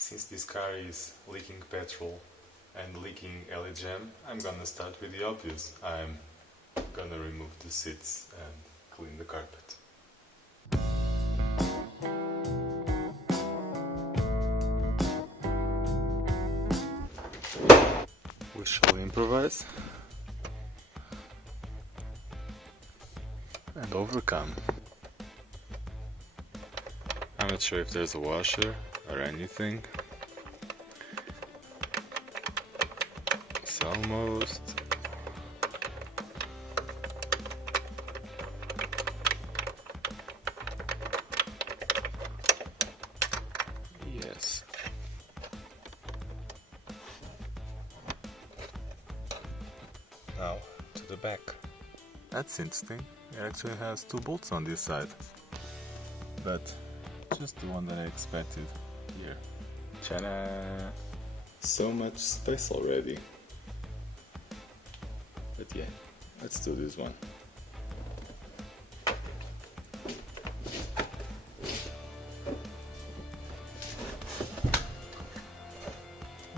Since this car is leaking petrol and leaking LED jam, I'm gonna start with the obvious. I'm gonna remove the seats and clean the carpet. We shall improvise and overcome. I'm not sure if there's a washer or anything. It's almost. Yes. Now to the back. That's interesting. It actually has two bolts on this side, but just the one that I expected here. Ta-da! So much space already. But yeah, let's do this one.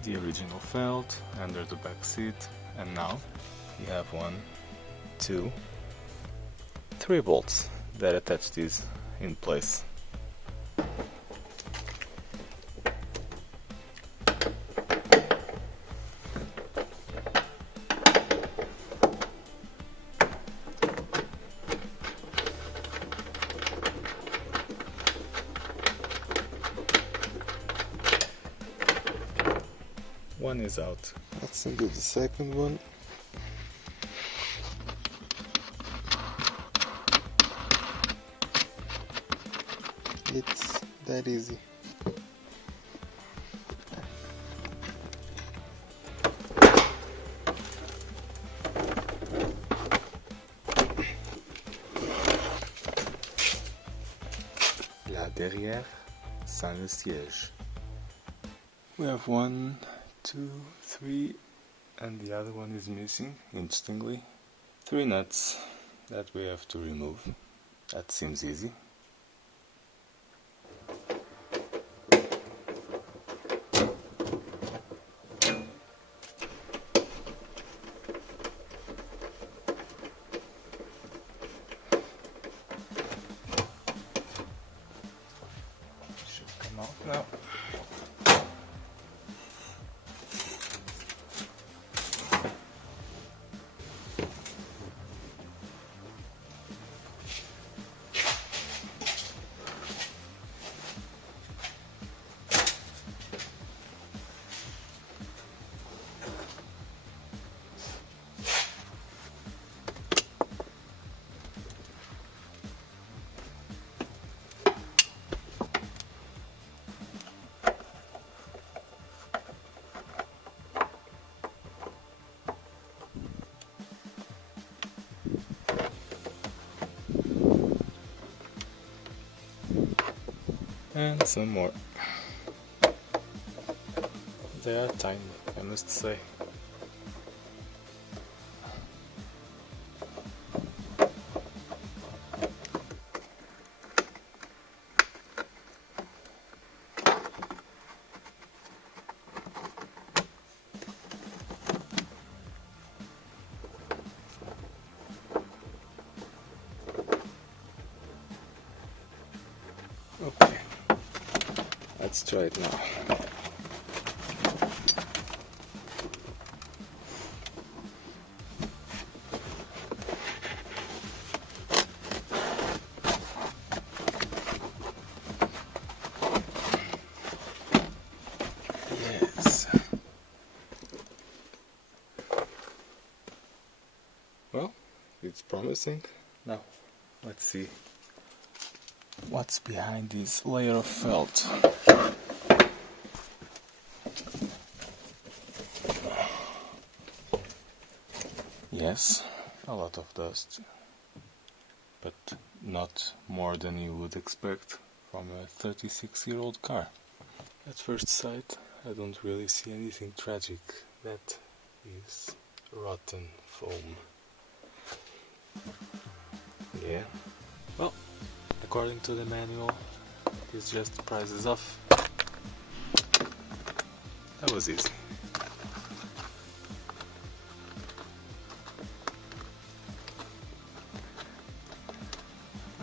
The original felt under the back seat, and now you have 1, 2, 3 bolts that attach these in place. One is out. Let's undo the second one. It's that easy. Là derrière, sans le siège. We have 1, 2, 3, and the other one is missing, interestingly. 3 nuts that we have to remove. That seems easy. Should come out now. And some more. They are tiny, I must say. Okay. Let's try it now. Yes. Well, it's promising. Now, let's see what's behind this layer of felt. Yes, a lot of dust, but not more than you would expect from a 36-year-old car. At first sight, I don't really see anything tragic. That is rotten foam. Yeah. Well, according to the manual, this just prices off. That was easy.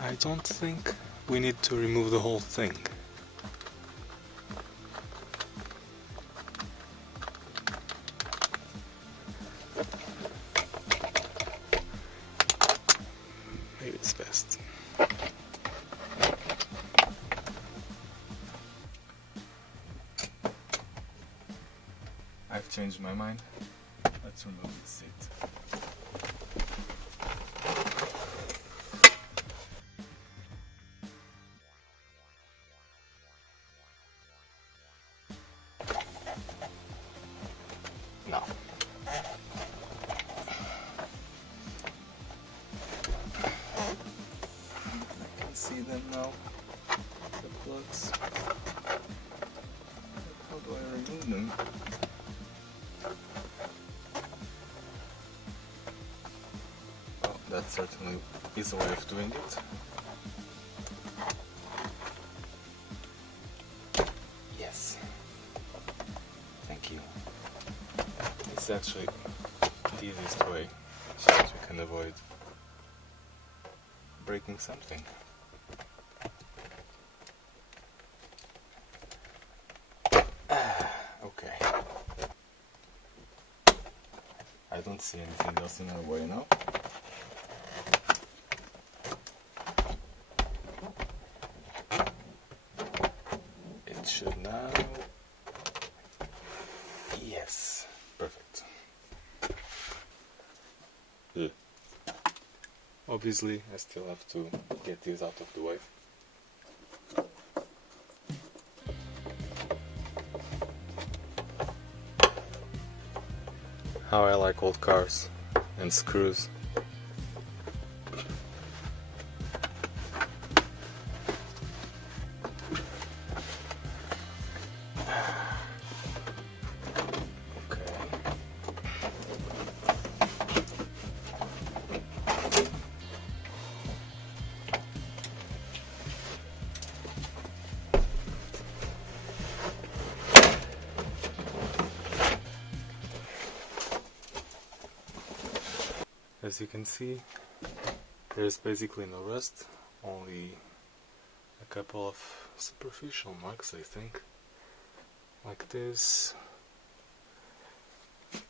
I don't think we need to remove the whole thing. Maybe it's best. I've changed my mind. Let's remove the seat. Now, I can see them now, the plugs. How do I remove them? Oh, that certainly is a way of doing it. Yes. Thank you. It's actually the easiest way so that we can avoid breaking something. Okay. I don't see anything else in our way now. It should now... Yes. Perfect. Obviously, I still have to get these out of the way. How I like old cars and screws. As you can see, there's basically no rust, only a couple of superficial marks, I think, like this.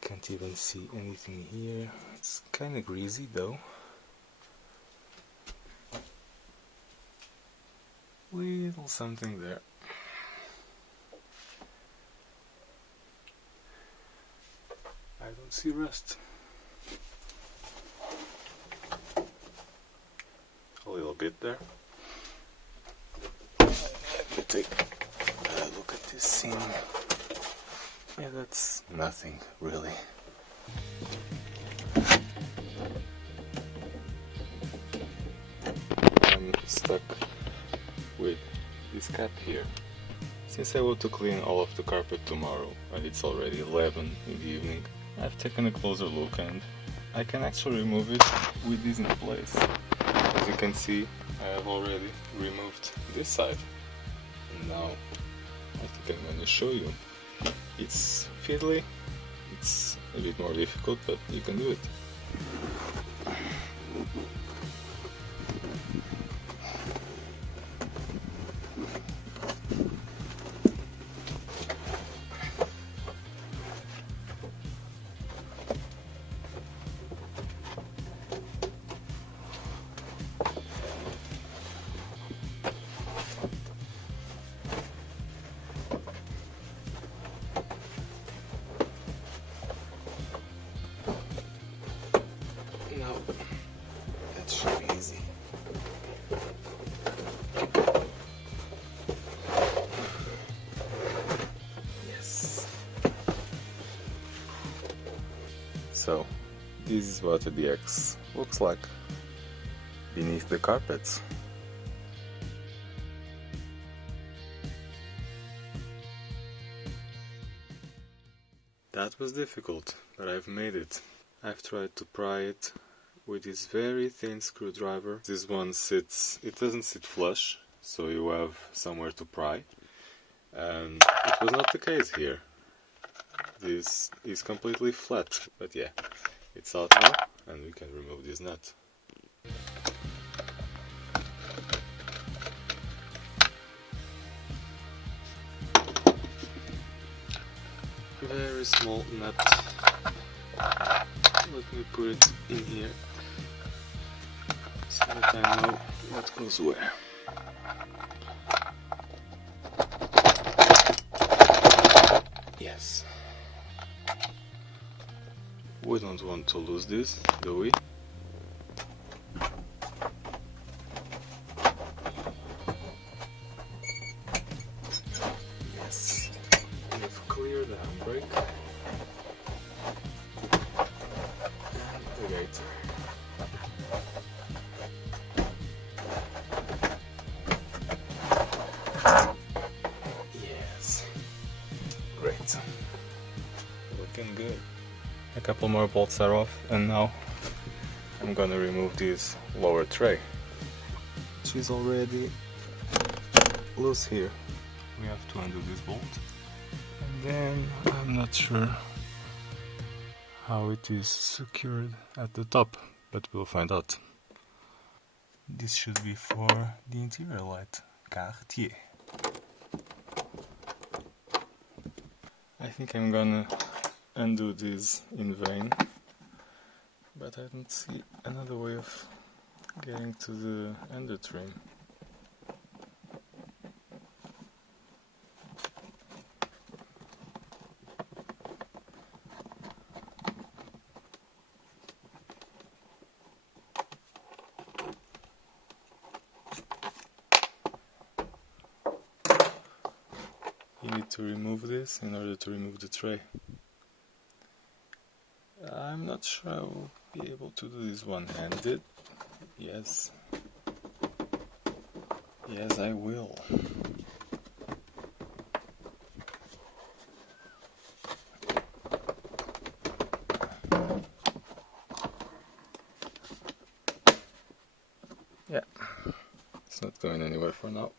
Can't even see anything here. It's kind of greasy though. Little something there. I don't see rust. A little bit there. Let me take a look at this seam. Yeah, that's nothing really. I'm stuck with this cap here. Since I want to clean all of the carpet tomorrow and it's already 11 in the evening, I've taken a closer look and I can actually remove it with this in place. As you can see, I have already removed this side. And now I think I'm going to show you. It's fiddly, it's a bit more difficult, but you can do it. That should be easy. Yes. So, this is what a BX looks like beneath the carpets. That was difficult, but I've made it. I've tried to pry it with this very thin screwdriver. This one sits, it doesn't sit flush, so you have somewhere to pry. And it was not the case here. this is completely flat, but yeah, it's out now and we can remove this nut. Very small nut. Let me put it in here so that I know what goes where. Yes. We don't want to lose this, do we? Yes. We've cleared the handbrake and the gate. Yes. Great. Looking good. A couple more bolts are off, and now I'm gonna remove this lower tray. She's already loose here. We have to undo this bolt. And then I'm not sure how it is secured at the top, but we'll find out. This should be for the interior light, Cartier. I think I'm gonna undo this in vain, but I don't see another way of getting to the under trim. You need to remove this in order to remove the tray. I'm not sure I will be able to do this one-handed. Yes. Yes, I will. Yeah. It's not going anywhere for now.